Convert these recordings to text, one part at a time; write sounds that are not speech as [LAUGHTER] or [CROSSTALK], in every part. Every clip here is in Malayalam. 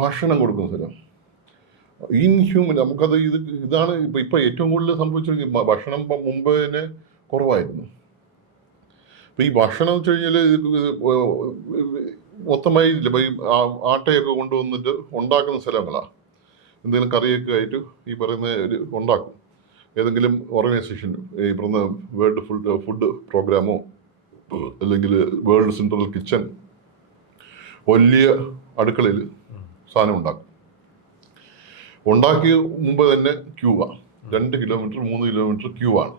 ഭക്ഷണം കൊടുക്കുന്ന സ്ഥലം. ഇൻഹ്യൂമൻ നമുക്കത് ഇത് ഇതാണ് ഇപ്പൊ ഇപ്പൊ ഏറ്റവും കൂടുതൽ സംഭവിച്ചിരിക്കുന്നത് ഭക്ഷണം ഇപ്പം മുമ്പ് തന്നെ കുറവായിരുന്നു. അപ്പം ഈ ഭക്ഷണം വെച്ച് കഴിഞ്ഞാൽ മൊത്തമായി ഇല്ല. ഇപ്പം ആട്ടയൊക്കെ കൊണ്ടുവന്നിട്ട് ഉണ്ടാക്കുന്ന സ്ഥലങ്ങളാണ് എന്തെങ്കിലും കറിയൊക്കെ ആയിട്ട് ഈ പറയുന്ന ഒരു ഉണ്ടാക്കും. ഏതെങ്കിലും ഓർഗനൈസേഷൻ ഈ പറയുന്ന വേൾഡ് ഫുഡ് ഫുഡ് പ്രോഗ്രാമോ അല്ലെങ്കിൽ വേൾഡ് സെൻട്രൽ കിച്ചൺ വലിയ അടുക്കളയിൽ സാധനം ഉണ്ടാക്കും. ഉണ്ടാക്കിയ മുമ്പ് തന്നെ ക്യൂ ആണ് രണ്ട് കിലോമീറ്റർ മൂന്ന് കിലോമീറ്റർ ക്യൂ ആണ്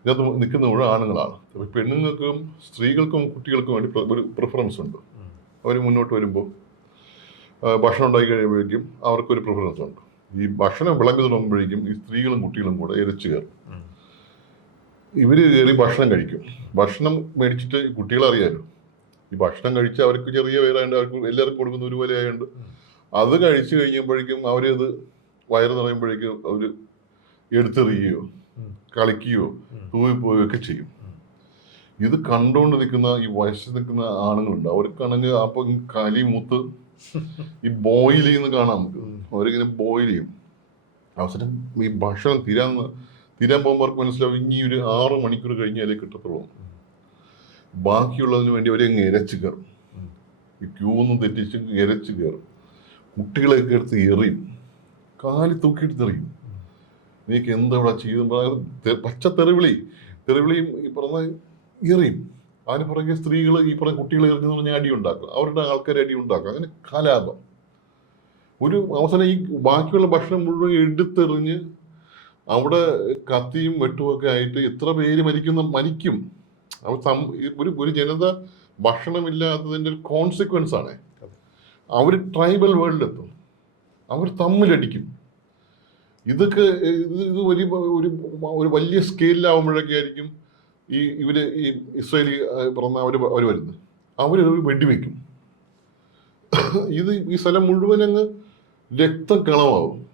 ഇതിനകത്ത് നിൽക്കുന്ന മുഴുവൻ ആണുങ്ങളാണ്. അപ്പോൾ പെണ്ണുങ്ങൾക്കും സ്ത്രീകൾക്കും കുട്ടികൾക്കും വേണ്ടി ഒരു പ്രിഫറൻസ് ഉണ്ട്. അവർ മുന്നോട്ട് വരുമ്പോൾ ഭക്ഷണം ഉണ്ടാക്കി കഴിയുമ്പോഴേക്കും അവർക്കൊരു പ്രിഫറൻസ് ഉണ്ട്. ഈ ഭക്ഷണം വിളമ്പി തുടങ്ങുമ്പോഴേക്കും ഈ സ്ത്രീകളും കുട്ടികളും കൂടെ എരച്ചു കയറും. ഇവർ കയറി ഭക്ഷണം കഴിക്കും. ഭക്ഷണം മേടിച്ചിട്ട് കുട്ടികളറിയാലോ ഈ ഭക്ഷണം കഴിച്ച് അവർക്ക് ചെറിയ പേരായതുകൊണ്ട് അവർക്ക് എല്ലാവർക്കും കൊടുക്കുന്ന ഒരുപോലെ ആയതുകൊണ്ട് അത് കഴിച്ചു കഴിയുമ്പോഴേക്കും അവരത് വയറ് നിറയുമ്പോഴേക്കും അവർ എടുത്തെറിയുകയോ കളിക്കുകയോ തൂവിപ്പോവുകയോ ഒക്കെ ചെയ്യും. ഇത് കണ്ടുകൊണ്ട് നിൽക്കുന്ന ഈ വയസ്സിൽ നിൽക്കുന്ന ആണുങ്ങളുണ്ട്. അവർക്കാണെങ്കിൽ അപ്പം കലി മൂത്ത് ഈ ബോയിൽ ചെയ്യുന്ന കാണാം നമുക്ക്. അവരിങ്ങനെ ബോയിൽ ചെയ്യും. അവസരം ഈ ഭക്ഷണം തീരാന്ന് തീരാൻ പോകുമ്പോൾ അവർക്ക് മനസ്സിലാവും ഇനി ഒരു ആറ് മണിക്കൂർ കഴിഞ്ഞാലേ കിട്ടത്തുള്ളൂ. ബാക്കിയുള്ളതിന് വേണ്ടി അവരങ്ങ് ഇരച്ചു കയറും. ഈ ക്യൂ ഒന്നും തെറ്റിച്ച് ഇരച്ചു കയറും. കുട്ടികളെയൊക്കെ എടുത്ത് എറിയും. കാലി തൂക്കിയിട്ട് എറിയും നീക്ക് എന്താ ചെയ്തു പച്ച തെറിവിളി. തെറിവിളിയും ഈ പറഞ്ഞ എറിയും. അതിന് പുറകെ സ്ത്രീകൾ ഈ പറഞ്ഞ കുട്ടികളെ എറിഞ്ഞെന്ന് പറഞ്ഞാൽ അടി ഉണ്ടാക്കും അവരുടെ ആൾക്കാർ അടി ഉണ്ടാക്കും അങ്ങനെ കലാപം. ഒരു അവസാനം ഈ ബാക്കിയുള്ള ഭക്ഷണം മുഴുവൻ എടുത്തെറിഞ്ഞ് അവിടെ കത്തിയും വെട്ടുമൊക്കെ ആയിട്ട് എത്ര പേര് മരിക്കുന്ന മരിക്കും. സം- ഒരു ഒരു ജനത ഭക്ഷണമില്ലാത്തതിന്റെ ഒരു കോൺസിക്വൻസ് ആണ് അവർ ട്രൈബൽ വേൾഡിലെത്തും. അവർ തമ്മിലടിക്കും. ഇതൊക്കെ ഇത് വലിയ ഒരു ഒരു വലിയ സ്കെയിലാവുമ്പോഴൊക്കെ ആയിരിക്കും ഈ ഇവർ ഈ ഇസ്രായേലി പറഞ്ഞ അവർ അവർ വരുന്നത്. അവരത് വെടിവെക്കും. ഇത് ഈ സ്ഥലം മുഴുവൻ അങ്ങ് രക്തക്കളമാവും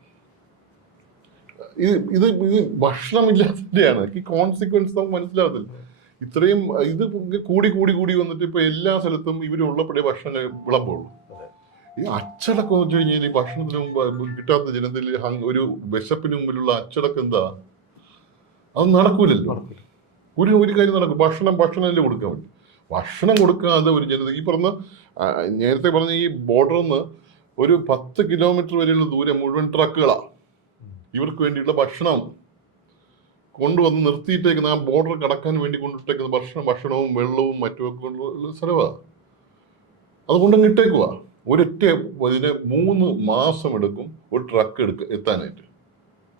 ഇത് ഇത് ഇത് ഭക്ഷണമില്ലാത്തതിന്റെയാണ്. ഈ കോൺസിക്വൻസ് നമുക്ക് മനസ്സിലാകത്തില്ല. ഇത്രയും ഇത് കൂടി കൂടി കൂടി വന്നിട്ട് ഇപ്പൊ എല്ലാ സ്ഥലത്തും ഇവരുള്ളപ്പോഴേ ഭക്ഷണം വിളമ്പുള്ളൂ. ഈ അച്ചടക്കം എന്ന് വെച്ച് കഴിഞ്ഞാൽ ഈ ഭക്ഷണത്തിന് മുമ്പ് കിട്ടാത്ത ജനത്തിൽ ഒരു വിശപ്പിന് മുമ്പിലുള്ള അച്ചടക്കം എന്താ? അത് നടക്കൂലല്ലോ. ഒരു ഒരു കാര്യം നടക്കും. ഭക്ഷണം ഭക്ഷണമല്ലേ കൊടുക്കാൻ പറ്റും? ഭക്ഷണം കൊടുക്കാതെ ഒരു ജനത ഈ പറഞ്ഞ നേരത്തെ പറഞ്ഞ ഈ ബോർഡറിൽ നിന്ന് ഒരു പത്ത് കിലോമീറ്റർ വരെയുള്ള ദൂരം മുഴുവൻ ട്രക്കുകളാണ് ഇവർക്ക് വേണ്ടിയുള്ള ഭക്ഷണം. കൊണ്ടുവന്ന് നിർത്തിയിട്ടേക്കുന്ന ആ ബോർഡർ കടക്കാൻ വേണ്ടി കൊണ്ടിട്ടേക്കുന്ന ഭക്ഷണം ഭക്ഷണവും വെള്ളവും മറ്റുമൊക്കെ കൊണ്ടുള്ള സ്ഥലമാണ് അതുകൊണ്ടങ്ങ് ഇട്ടേക്കുക ഒരൊറ്റ ഇതിന് മൂന്ന് മാസം എടുക്കും ഒരു ട്രക്ക് എടുക്ക എത്താനായിട്ട്.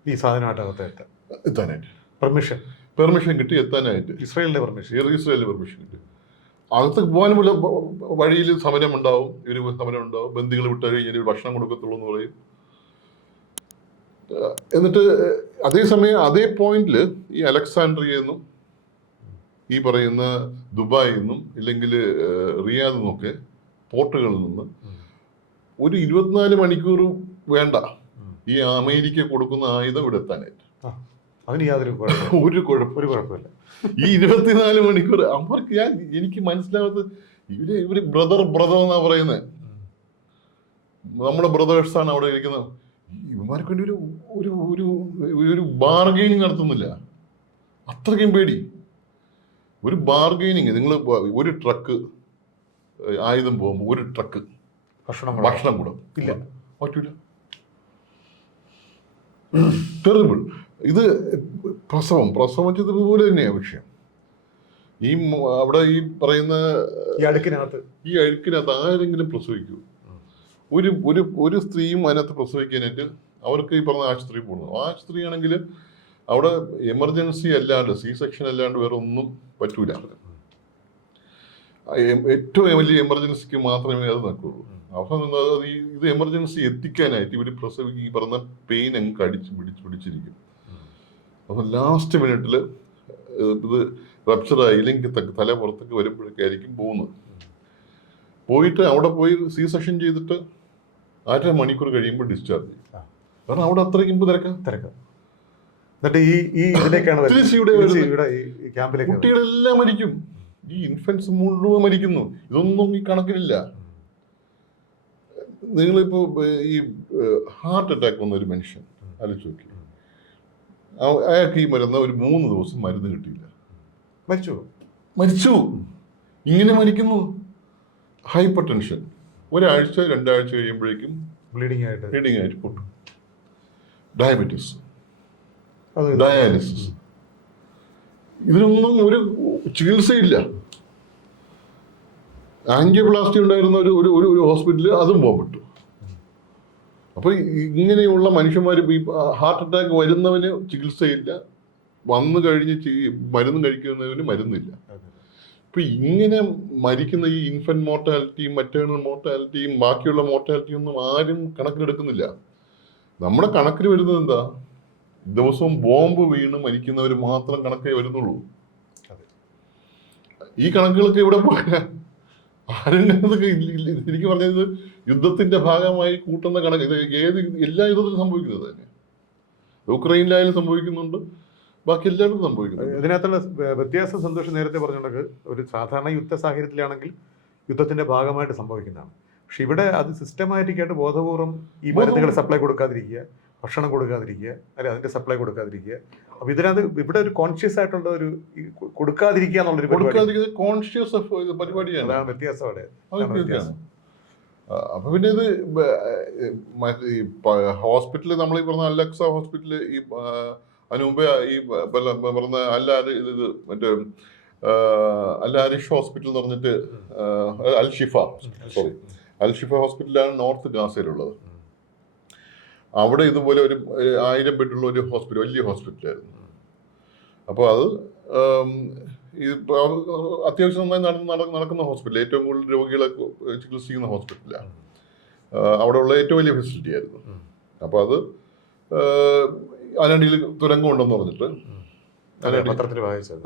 ഈ സാധനമായിട്ട് എത്താൻ. എത്താനായിട്ട്. പെർമിഷൻ പെർമിഷൻ കിട്ടി എത്താനായിട്ട്. ഇസ്രായേലിന്റെ പെർമിഷൻ ഇസ്രായേലിന്റെ പെർമിഷൻ കിട്ടി. അകത്ത് പോകാൻ വഴിയിൽ സമരം ഉണ്ടാവും ഇവർ സമരം ഉണ്ടാവും ബന്ദികൾ വിട്ടു കഴിഞ്ഞാൽ ഭക്ഷണം കൊടുക്കത്തുള്ളൂ എന്ന് പറയും. എന്നിട്ട് അതേസമയം അതേ പോയിന്റിൽ ഈ അലക്സാൻഡ്രിയ എന്നും ഈ പറയുന്ന ദുബായിൽ നിന്നും ഇല്ലെങ്കിൽ റിയാദിൽ നിന്നൊക്കെ പോർട്ടുകളിൽ നിന്ന് ഒരു ഇരുപത്തിനാല് മണിക്കൂർ വേണ്ട. ഈ അമേരിക്ക കൊടുക്കുന്ന ആയുധം ഇവിടെ എത്താനായിട്ട്. അതിന് യാതൊരു [LAUGHS] ഒരു കുഴപ്പം. ഒരു കുഴപ്പമില്ല. ഈ ഇരുപത്തിനാല് മണിക്കൂർ അവർക്ക് ഞാൻ എനിക്ക് മനസ്സിലാവാത്ത ഇവർ ഇവർ ബ്രദർ ബ്രദർ എന്നാ പറയുന്നത് നമ്മുടെ ബ്രദേഴ്സ് ആണ് അവിടെ ഇരിക്കുന്നത്. ഇവന്മാർക്ക് വേണ്ടി ഒരു ഒരു ഒരു ഒരു ബാർഗെയിനിങ് നടത്തുന്നില്ല. അത്രയ്ക്കും പേടി. ഒരു ബാർഗെയിനിങ് നിങ്ങൾ ഒരു ട്രക്ക് ആയുധം പോകുമ്പോൾ ഒരു ട്രക്ക് ഭക്ഷണം ഭക്ഷണം കൂടെ. ഇല്ല. പറ്റൂല. ടെറിബിൾ ഇത് പ്രസവം. പ്രസവം ചെയ്തതുപോലെ തന്നെയാണ് വിഷയം. ഈ അവിടെ ഈ പറയുന്ന ഈ അടുക്കിനകത്ത്. ഈ അഴുക്കിനകത്ത് ആരെങ്കിലും പ്രസവിക്കൂ. ഒരു ഒരു ഒരു സ്ത്രീയും അതിനകത്ത് പ്രസവിക്കാനായിട്ട് അവർക്ക് ഈ പറഞ്ഞ ആശുപത്രി പോകണം ആശുപത്രി ആണെങ്കിൽ അവിടെ എമർജൻസി അല്ലാണ്ട് സി സെക്ഷൻ അല്ലാണ്ട് വേറെ ഒന്നും പറ്റൂല. ആ ഏറ്റവും വലിയ എമർജൻസിക്ക് മാത്രമേ അത് നടക്കുള്ളൂ. അവസാനം ഈ ഇത് എമർജൻസി എത്തിക്കാനായിട്ട് ഇവർ പ്രസവിക്ക് ഈ പറഞ്ഞ പെയിൻ അങ്ങ് കടിച്ച് പിടിച്ച് പിടിച്ചിരിക്കും. അപ്പം ലാസ്റ്റ് മിനിറ്റിൽ ഇത് റപ്ചറായി ഇല്ലെങ്കിൽ തല പുറത്തേക്ക് വരുമ്പോഴേക്കായിരിക്കും പോകുന്നത്. പോയിട്ട് അവിടെ പോയി സി സെഷൻ ചെയ്തിട്ട് ആറ്റ മണിക്കൂർ കഴിയുമ്പോൾ ഡിസ്ചാർജ് ചെയ്യും. ആ. കാരണം അവിടെ അത്രയ്ക്ക് മുമ്പ് തിരക്കാം? തിരക്ക്. എന്നിട്ട് ഈ ഈ ഇതിലേക്കാണ് ഇവിടെ ഈ ക്യാമ്പിലേക്ക് കുട്ടികളെല്ലാം മരിക്കും. ഈ ഇൻഫൻസ് മുഴുവൻ മരിക്കുന്നു. ഇതൊന്നും ഈ കണക്കിലില്ല. നിങ്ങളിപ്പോൾ ഈ ഹാർട്ട് അറ്റാക്ക് വന്ന ഒരു മനുഷ്യൻ ആലോചിച്ച് നോക്കി. അയാൾക്ക് ഈ മരുന്ന് ഒരു മൂന്ന് ദിവസം മരുന്ന് കിട്ടിയില്ല. മരിച്ചു. മരിച്ചു. ഇങ്ങനെ മരിക്കുന്നു. ഹൈപ്പർ ടെൻഷൻ ഒരാഴ്ച രണ്ടാഴ്ച കഴിയുമ്പോഴേക്കും ബ്ലീഡിങ് ആയിട്ട്. ബ്ലീഡിങ് ആയിട്ട് പൊട്ടും. ഡയബറ്റീസ് ഡയാലിസിസ് ഇതിനൊന്നും ഒരു ചികിത്സയില്ല. ആൻജിയോപ്ലാസ്റ്റി ഉണ്ടായിരുന്ന ഒരു ഒരു ഒരു ഒരു ഹോസ്പിറ്റലിൽ അതും പോകാൻ പറ്റും. അപ്പോൾ ഇങ്ങനെയുള്ള മനുഷ്യന്മാർ ഈ ഹാർട്ട് അറ്റാക്ക് വരുന്നവന് ചികിത്സയില്ല. വന്നു കഴിഞ്ഞ് മരുന്ന് കഴിക്കുന്നതിന് മരുന്നില്ല. ഇപ്പം ഇങ്ങനെ മരിക്കുന്ന ഈ ഇൻഫന്റ് മോർട്ടാലിറ്റിയും മറ്റേണൽ മോർട്ടാലിറ്റിയും ബാക്കിയുള്ള മോർട്ടാലിറ്റിയും ഒന്നും ആരും കണക്കിലെടുക്കുന്നില്ല. നമ്മുടെ കണക്കിൽ വരുന്നത് എന്താ? ദിവസവും ബോംബ് വീണ് മരിക്കുന്നവർ മാത്രം കണക്കേ വരുന്നുള്ളൂ. അതെ. ഈ കണക്കുകളൊക്കെ ഇവിടെ പോയാ. എനിക്ക് പറഞ്ഞത് യുദ്ധത്തിന്റെ ഭാഗമായി കൂട്ടുന്ന കണക്ക്. ഇത് ഏത് എല്ലാ യുദ്ധത്തിലും സംഭവിക്കുന്നത് തന്നെ. ഉക്രൈനിലായാലും സംഭവിക്കുന്നുണ്ട്. ബാക്കി എല്ലായിടത്തും സംഭവിക്കുന്നുണ്ട്. ഇതിനകത്തുള്ള വ്യത്യാസ വ്യത്യാസം സന്തോഷം നേരത്തെ പറഞ്ഞിട്ടുണ്ടെങ്കിൽ ഒരു സാധാരണ യുദ്ധ സാഹചര്യത്തിലാണെങ്കിൽ യുദ്ധത്തിന്റെ ഭാഗമായിട്ട് സംഭവിക്കുന്നതാണ്. പക്ഷെ ഇവിടെ അത് സിസ്റ്റമാറ്റിക്കായിട്ട് ബോധപൂർവം ഈ മരുന്നുകൾ സപ്ലൈ കൊടുക്കാതിരിക്കുക ഭക്ഷണം കൊടുക്കാതിരിക്കുക അല്ലെ അതിന്റെ സപ്ലൈ കൊടുക്കാതിരിക്കുക. അപ്പൊ ഇതിനകത്ത് ഇവിടെ ഒരു കോൺഷ്യസ് ആയിട്ടുള്ള ഒരു കൊടുക്കാതിരിക്കുക എന്നുള്ളൊരു കൊടുക്കാതിരിക്കുന്നത് കോൺഷ്യസ് പരിപാടിയാണ്. അതാണ് വ്യത്യാസം അവിടെ. അപ്പൊ പിന്നെ ഇത് മറ്റ് ഹോസ്പിറ്റലിൽ നമ്മൾ ഈ പറഞ്ഞ അലക്സ ഹോസ്പിറ്റലിൽ ഈ അതിനു മുമ്പേ ഈ പറഞ്ഞ അല്ലാരി ഇത് മറ്റേ അല്ലാരിഷ് അൽ ഹോസ്പിറ്റൽ എന്ന് പറഞ്ഞിട്ട് അൽഷിഫ അൽ ഷിഫ സോറി അൽ ഷിഫ ഹോസ്പിറ്റലാണ് നോർത്ത് ഗാസയിലുള്ളത്. അവിടെ ഇതുപോലെ ഒരു ആയിരം ബെഡുള്ള ഒരു ഹോസ്പിറ്റൽ വലിയ ഹോസ്പിറ്റലായിരുന്നു. അപ്പോൾ അത് ഇത് അത്യാവശ്യം നന്നായി നടന്ന് നട- നടക്കുന്ന ഹോസ്പിറ്റൽ ഏറ്റവും കൂടുതൽ രോഗികളെ ചികിത്സിക്കുന്ന ഹോസ്പിറ്റലാണ് അവിടെയുള്ള ഏറ്റവും വലിയ ഫെസിലിറ്റി ആയിരുന്നു. അപ്പോൾ അത് അതിനിടയിൽ തുരങ്കം ഉണ്ടെന്ന് പറഞ്ഞിട്ട്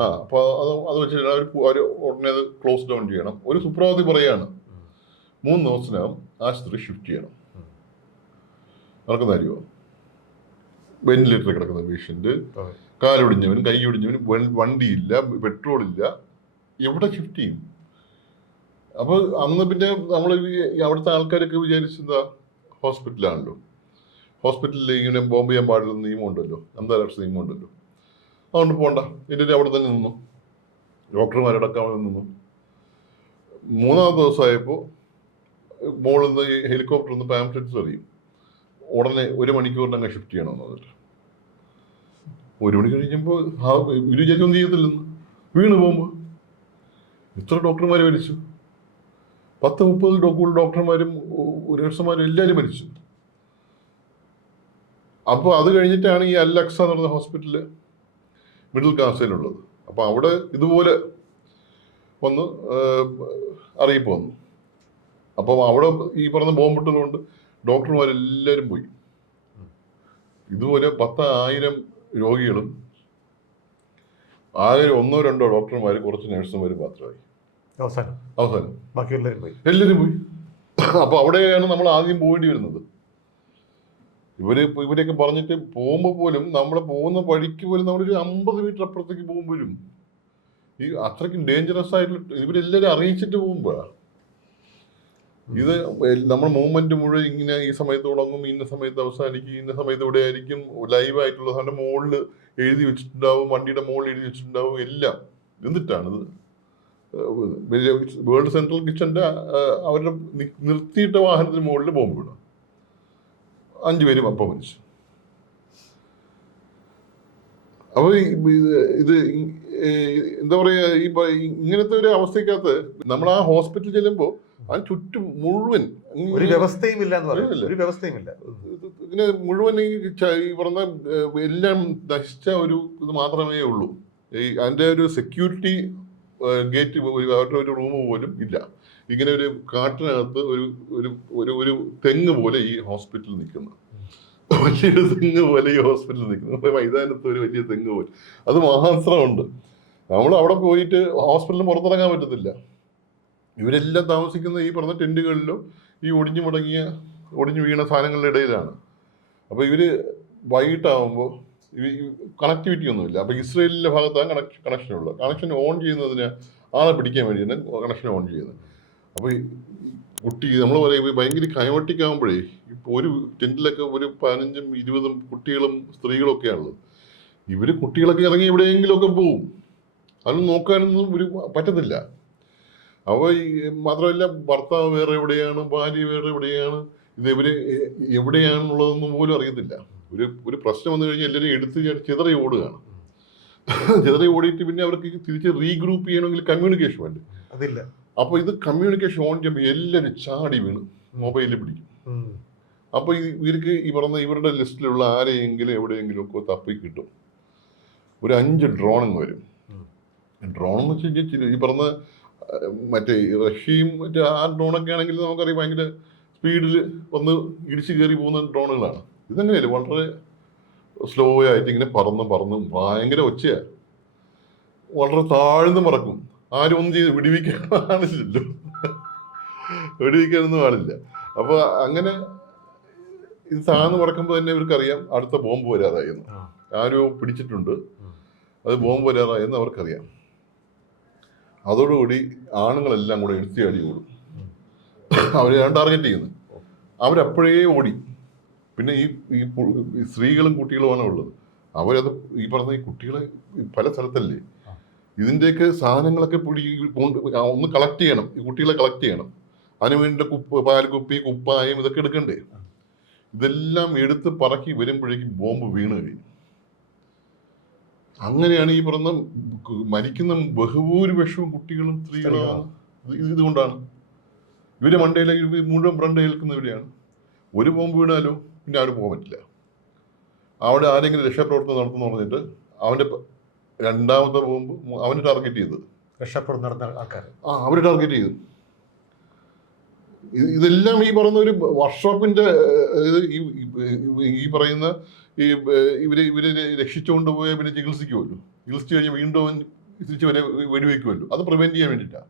ആ അപ്പോൾ അത് അത് വെച്ചിട്ട് അവർ അവർ ഉടനെ അത് ക്ലോസ് ഡൗൺ ചെയ്യണം. ഒരു സുപ്രഭാതി പറയാണ് മൂന്ന് ദിവസത്തിനകം ആശുപത്രി ഷിഫ്റ്റ് ചെയ്യണം. നടക്കുന്ന കാര്യമോ? വെന്റിലേറ്ററിൽ കിടക്കുന്ന പേഷ്യന്റ്. കാലൊടിഞ്ഞവൻ കൈ ഒടിഞ്ഞവൻ വണ്ടിയില്ല പെട്രോൾ ഇല്ല എവിടെ ഷിഫ്റ്റ് ചെയ്യും? അപ്പോൾ അന്ന് പിന്നെ നമ്മൾ അവിടുത്തെ ആൾക്കാരൊക്കെ വിചാരിച്ചെന്താ ഹോസ്പിറ്റലാണല്ലോ ഹോസ്പിറ്റലിൽ ഇങ്ങനെ ബോംബ് ചെയ്യാൻ പാടില്ല നിയമമുണ്ടല്ലോ. അന്താരാഷ്ട്ര നിയമമുണ്ടല്ലോ. അതുകൊണ്ട് പോണ്ട. ഇതിന്റെ അവിടെ തന്നെ നിന്നു. ഡോക്ടർമാരടക്കം അവിടെ നിന്നു. മൂന്നാമത്തെ ദിവസമായപ്പോൾ മോളിൽ നിന്ന് ഹെലികോപ്റ്ററിൽ നിന്ന് പാംഫ്ലെറ്റ്സ് എറിയും. ഉടനെ ഒരു മണിക്കൂറിന് അങ്ങ് ഷിഫ്റ്റ് ചെയ്യണം എന്നിട്ട് ഒരു മണി കഴിയുമ്പോൾ ഇരു ജനം ചെയ്യത്തില്ലെന്ന്. വീണ് പോകുമ്പോൾ ഇത്ര ഡോക്ടർമാർ മരിച്ചു. പത്ത് മുപ്പത് കൂടുതൽ ഡോക്ടർമാരും ഒരു നഴ്സുമാരും എല്ലാവരും മരിച്ചു. അപ്പോൾ അത് കഴിഞ്ഞിട്ടാണ് ഈ അല്ലക്സ എന്ന് പറയുന്ന ഹോസ്പിറ്റൽ മിഡിൽ കാസയിലുള്ളത് അപ്പോൾ അവിടെ ഇതുപോലെ വന്ന് അറിയിപ്പ് വന്നു. അപ്പം അവിടെ ഈ പറഞ്ഞ ബോംബിട്ടതുകൊണ്ട് ഡോക്ടർമാരെല്ലാവരും പോയി. ഇതുപോലെ പത്തായിരം രോഗികളും ആകെ ഒന്നോ രണ്ടോ ഡോക്ടർമാർ കുറച്ച് നഴ്സുമാർ മാത്രമായി. അവസാനം. അവസാനം. ബാക്കി എല്ലാവരും പോയി. എല്ലാവരും പോയി. അപ്പോൾ അവിടെയാണ് നമ്മൾ ആദ്യം പോകേണ്ടി വരുന്നത്. ഇവർ ഇവരെയൊക്കെ പറഞ്ഞിട്ട് പോകുമ്പോൾ പോലും നമ്മൾ പോകുന്ന വഴിക്ക് പോലും നമ്മളൊരു അമ്പത് മീറ്റർ അപ്പുറത്തേക്ക് പോകുമ്പോഴും ഈ അത്രയ്ക്കും ഡേഞ്ചറസ് ആയിട്ടുള്ള ഇവരെല്ലാവരും അറിയിച്ചിട്ട് പോകുമ്പോഴാണ് ഇത് നമ്മൾ മൂവ്മെന്റ് മുഴുവൻ ഇങ്ങനെ ഈ സമയത്ത് തുടങ്ങും ഇന്ന സമയത്ത് അവസാനിക്കും ഇന്ന സമയത്ത് ഇവിടെ ആയിരിക്കും ലൈവ് ആയിട്ടുള്ള സാധനം മുകളിൽ എഴുതി വെച്ചിട്ടുണ്ടാവും വണ്ടിയുടെ മുകളിൽ എഴുതി വെച്ചിട്ടുണ്ടാവും എല്ലാം എന്നിട്ടാണിത്. വേൾഡ് സെൻട്രൽ കിച്ചന്റെ അവരുടെ നിർത്തിയിട്ട വാഹനത്തിന് മുകളിൽ ബോംബ് വീണു അഞ്ചു പേരും അപ്പം മരിച്ചു. അപ്പൊ ഇത് എന്താ പറയാ ഇങ്ങനത്തെ ഒരു അവസ്ഥക്കകത്ത് നമ്മൾ ആ ഹോസ്പിറ്റലിൽ ചെല്ലുമ്പോൾ ആ ചുറ്റും മുഴുവൻ. ഒരു വ്യവസ്ഥയും ഇല്ല എന്ന് പറയുന്നത് ഒരു വ്യവസ്ഥയും ഇല്ല ഇങ്ങനെ മുഴുവൻ ഈ പറഞ്ഞ എല്ലാം നശിച്ച ഒരു ഇത് മാത്രമേ ഉള്ളൂ. ഈ അതിന്റെ ഒരു സെക്യൂരിറ്റി ഗേറ്റ് അവരുടെ ഒരു റൂം പോലും ഇല്ല. ഇങ്ങനെ ഒരു കാട്ടിനകത്ത് ഒരു ഒരു ഒരു ഒരു തെങ്ങ് പോലെ ഈ ഹോസ്പിറ്റൽ നിൽക്കുന്നു. വലിയൊരു തെങ്ങ് പോലെ ഈ ഹോസ്പിറ്റൽ നിൽക്കുന്നു. മൈതാനത്ത് ഒരു വലിയ തെങ്ങ് പോലെ. അത് മഹാസ്ത്രമുണ്ട് നമ്മൾ അവിടെ പോയിട്ട് ഹോസ്പിറ്റലിൽ പുറത്തിറങ്ങാൻ പറ്റത്തില്ല. ഇവരെല്ലാം താമസിക്കുന്ന ഈ പറഞ്ഞ ടെന്റുകളിലും ഈ ഒടിഞ്ഞു മുടങ്ങിയ ഒടിഞ്ഞു വീണ സാധനങ്ങളുടെ ഇടയിലാണ്. അപ്പോൾ ഇവർ വൈകിട്ടാവുമ്പോൾ കണക്ടിവിറ്റി ഒന്നുമില്ല. അപ്പോൾ ഇസ്രയേലിന്റെ ഭാഗത്താണ് കണക്ഷൻ ഉള്ളത്. കണക്ഷൻ ഓൺ ചെയ്യുന്നതിന് ആളെ പിടിക്കാൻ വേണ്ടിയാണ് കണക്ഷൻ ഓൺ ചെയ്യുന്നത്. അപ്പോൾ കുട്ടി നമ്മൾ പറയുമ്പോൾ ഭയങ്കര കയോട്ടിക് ആകുമ്പോഴേ ഇപ്പോൾ ഒരു ടെന്റിലൊക്കെ ഒരു പതിനഞ്ചും ഇരുപതും കുട്ടികളും സ്ത്രീകളും ഒക്കെയാണുള്ളത് ഇവർ കുട്ടികളൊക്കെ ഇറങ്ങി എവിടെയെങ്കിലുമൊക്കെ പോവും. അതൊന്നും നോക്കാനൊന്നും ഒരു പറ്റത്തില്ല. അപ്പോൾ ഈ മാത്രമല്ല ഭർത്താവ് വേറെ എവിടെയാണ് ഭാര്യ വേറെ എവിടെയാണ് ഇത് ഇവർ എവിടെയാണെന്നുള്ളതൊന്നും പോലും അറിയത്തില്ല. ഒരു ഒരു പ്രശ്നം വന്നു കഴിഞ്ഞാൽ എല്ലാവരും എടുത്ത് ചിതറി ഓടുകയാണ്. ചിതറി ഓടിയിട്ട് പിന്നെ അവർക്ക് തിരിച്ച് റീഗ്രൂപ്പ് ചെയ്യണമെങ്കിൽ കമ്മ്യൂണിക്കേഷൻ വേണ്ട? അതില്ല. അപ്പോൾ ഇത് കമ്മ്യൂണിക്കേഷൻ ഓൺ ചെയ്യുമ്പോൾ എല്ലാവരും ചാടി വീണ് മൊബൈലിൽ പിടിക്കും. അപ്പോൾ ഇവർക്ക് ഈ പറഞ്ഞ ഇവരുടെ ലിസ്റ്റിലുള്ള ആരെയെങ്കിലും എവിടെയെങ്കിലും ഒക്കെ തപ്പി കിട്ടും. ഒരു അഞ്ച് ഡ്രോണിങ് വരും. ഡ്രോൺ എന്ന് വെച്ച് കഴിഞ്ഞാൽ ഈ പറഞ്ഞ മറ്റേ റഷ്യയും മറ്റേ ആ ഡ്രോണൊക്കെ ആണെങ്കിൽ നമുക്കറിയാം ഭയങ്കര സ്പീഡിൽ വന്ന് ഇടിച്ച് കയറി പോകുന്ന ഡ്രോണുകളാണ്. ഇതങ്ങനെയല്ല? വളരെ സ്ലോ ആയിട്ട് ഇങ്ങനെ പറന്ന് പറന്ന് ഭയങ്കര ഒച്ചയാണ് വളരെ താഴ്ന്ന് പറക്കും ആരും ഒന്നും ചെയ്ത് വിടിവിക്കാൻ വിടിവിക്കാനൊന്നും ആളില്ല. അപ്പൊ അപ്പോൾ അങ്ങനെ ഇത് താഴ്ന്ന് പറക്കുമ്പോൾ തന്നെ ഇവർക്കറിയാം അടുത്ത ബോംബ് വരാതായിരുന്നു. ആരോ പിടിച്ചിട്ടുണ്ട്. അത് ബോംബ് വരാറായെന്ന് അവർക്കറിയാം. അതോടുകൂടി ആണുങ്ങളെല്ലാം കൂടെ എഴുത്തി അടി ഓടും അവരെയാണ് ടാർഗറ്റ് ചെയ്യുന്നത്. അവരപ്പോഴേ ഓടി. പിന്നെ ഈ ഈ സ്ത്രീകളും കുട്ടികളുമാണ് ഉള്ളത്. അവരത് ഈ പറഞ്ഞ ഈ കുട്ടികളെ പല സ്ഥലത്തല്ലേ? ഇതിന്റെയൊക്കെ സാധനങ്ങളൊക്കെ പിടി കൊണ്ട് ഒന്ന് കളക്ട് ചെയ്യണം. ഈ കുട്ടികളെ കളക്ട് ചെയ്യണം. അതിന് വേണ്ടി കുപ്പ് പാൽകുപ്പി കുപ്പായം ഇതൊക്കെ എടുക്കണ്ടേ? ഇതെല്ലാം എടുത്ത് പറക്കി വരുമ്പോഴേക്കും ബോംബ് വീണ് കഴിയും അങ്ങനെയാണ് ഈ പറഞ്ഞ മരിക്കുന്ന ബഹുഭൂരിപക്ഷവും കുട്ടികളും സ്ത്രീകളും ഇത് ഇതുകൊണ്ടാണ്. ഇവരെ മണ്ടയിലേക്ക് മുഴുവൻ ബ്രണ്ട് ഏൽക്കുന്നവരെയാണ്. ഒരു ബോംബ് വീണാലോ പിന്നെ ആരും പോകാൻ പറ്റില്ല. അവിടെ ആരെങ്കിലും രക്ഷാപ്രവർത്തനം നടത്തുന്നു പറഞ്ഞിട്ട് അവന്റെ രണ്ടാമത്തെ ബോംബ് അവന് ടാർഗറ്റ് ചെയ്തത്. രക്ഷാപ്രവർത്തനം നടത്തുന്ന ആൾക്കാർ ആ അവർ ടാർഗറ്റ് ചെയ്തു. ഇതെല്ലാം ഈ പറയുന്ന ഒരു വർക്ക്ഷോപ്പിന്റെ ഈ പറയുന്ന ഈ ഇവർ ഇവർ രക്ഷിച്ചുകൊണ്ട് പോയ പിന്നെ ചികിത്സിക്കുമല്ലോ ചികിത്സിച്ച് കഴിഞ്ഞ് വീണ്ടും തിരിച്ചു വരെ വെടിവെക്കുമല്ലോ അത് പ്രിവെന്റ് ചെയ്യാൻ വേണ്ടിയിട്ടാണ്